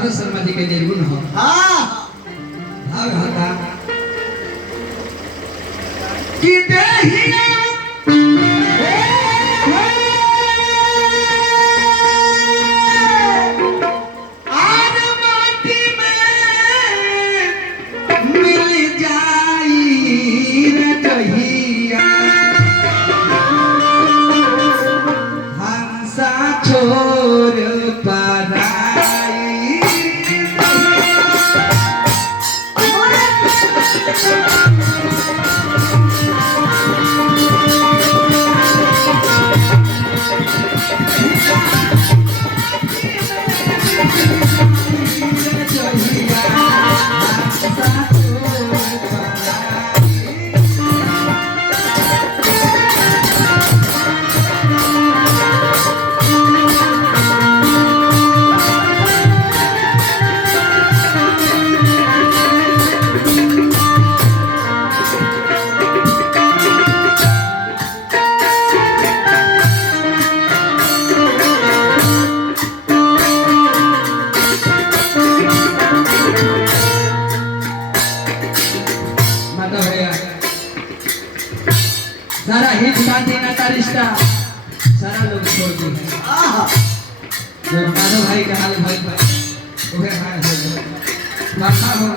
भरत शर्मा जी के निर्गुण हो। हाँ भाव होता कि देहिया आज माटी में मिल जाई रे कहिया हंसा छोड़ पराई सारा हित शांति नाता रिश्ता सारा लोग छोड़ दिए हैं। जो माधव भाई के हाल भाई उहे हाल हो गए माथा हो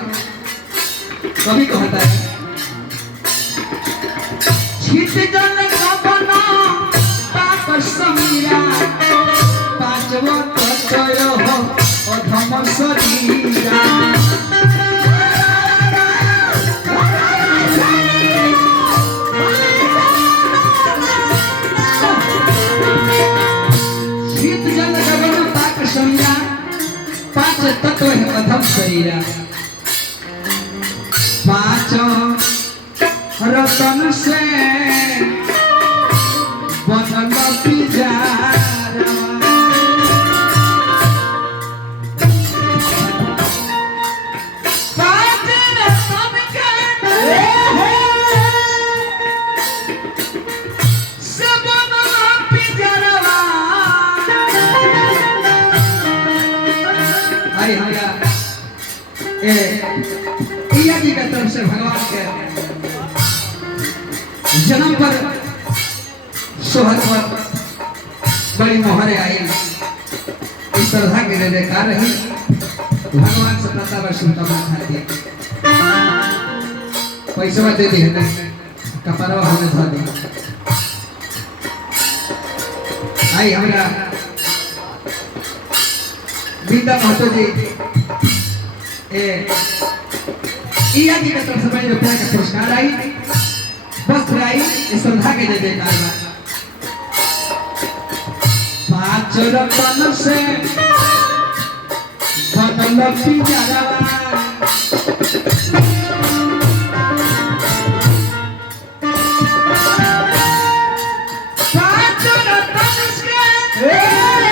कभी कहता है छिट जन कपना पाक समीरा पांचवा तत्व हो अधम शरीरा तत्व है अधम शरीरा पांचों रतन से बनल पिजारा पांच रतन के से बनल पिजारा आई हमारा इया जी की तरफ से भगवान के जन्म पर सोहर पर बड़ी मोहरे आई इस श्रद्धा के लिए बेकार रही भगवान से प्रता वर्ष खाती पैसा दे दी है कपड़वा हमें धो दी आई हमारा बीता महतो जी इया जी की तरफ से बड़े रुपया का पुरस्कार आई वस्त्र आई इस श्रद्धा के जय जयकार पांच रतन से बनल पिजारा पांच रतन से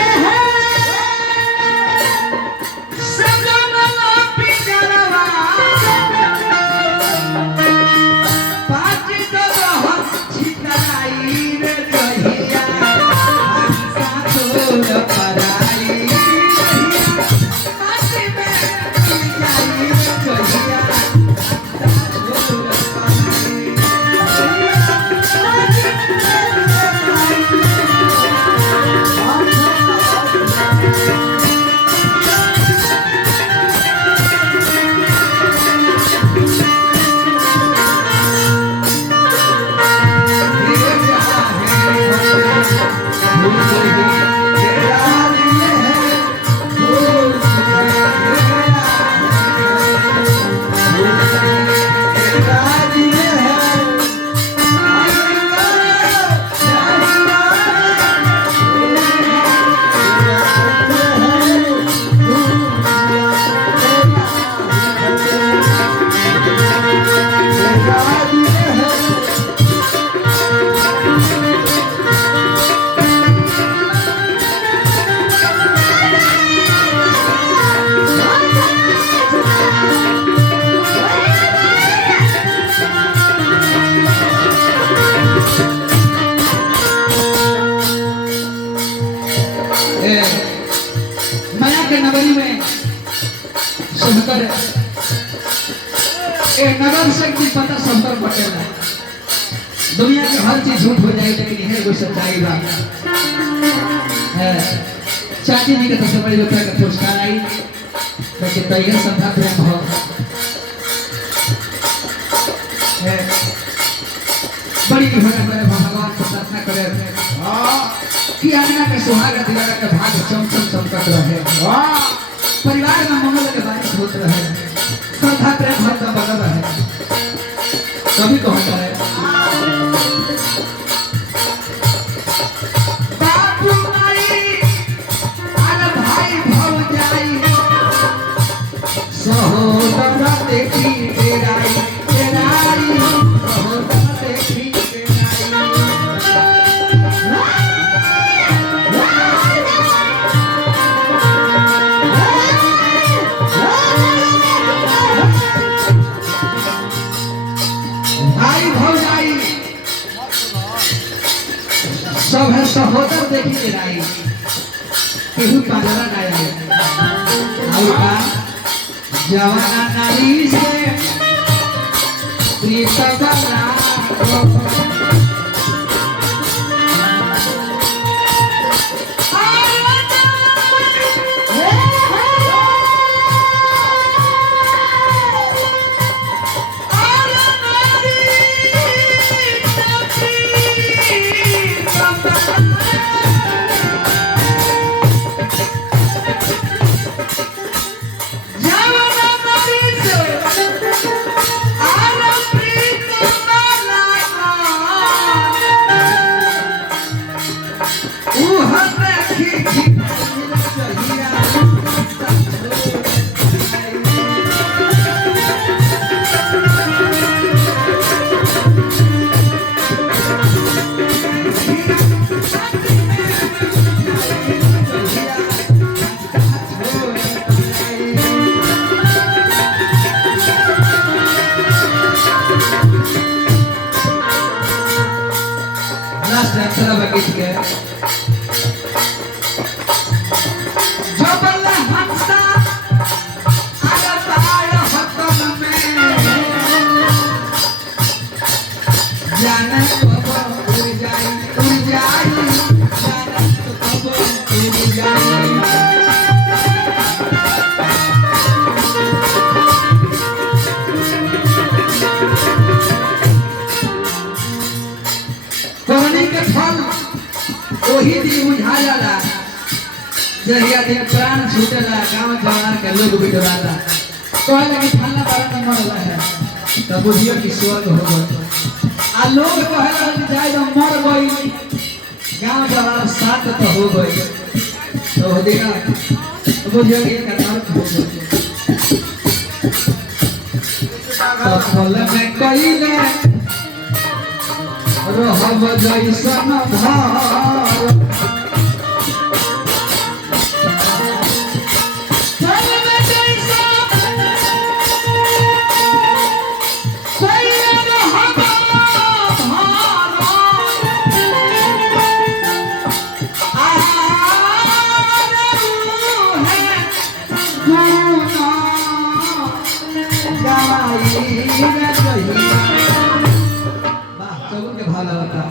सबकर ए नगर शक्ति पता सबकर बटेला। दुनिया के हर चीज झूठ हो जाए लेकिन यह कोई सच्चाई बा है। चाची जी के तो बड़ी रुपया का पुरस्कार आई लेकिन तैयार श्रद्धा प्रेम हो बड़ी होना करे भगवान से प्रार्थना करे कि अंगना के सुहाग दिवारा के भाग चमचम चमकत रहे, परिवार में मंगल के बारिश होत रहे, श्रद्धा प्रेम हर का बनल रहे। कभी कहता है बापू माई अरे भाई भौजाई सहोदर देखी तेराई तेराई सहोदर देखी सब है सहोदर देखी तेराई केहू पाजरा ना आई और का जवाना नारी से प्रीत बना वही दिन बुझा जाला जहिया दिन प्राण छूटेला गांव जवान के लोग बिटोराला कहले कि फलना बारा में मरला है तब बुझियो कि स्वर्ग हो गए आ लोग कहला कि जाय हम मर गई गांव जवान साथ तो हो गए तो देखा बुझियो कि नरक हो गए। तो फल में कइले रहब जैसन भार भाला होता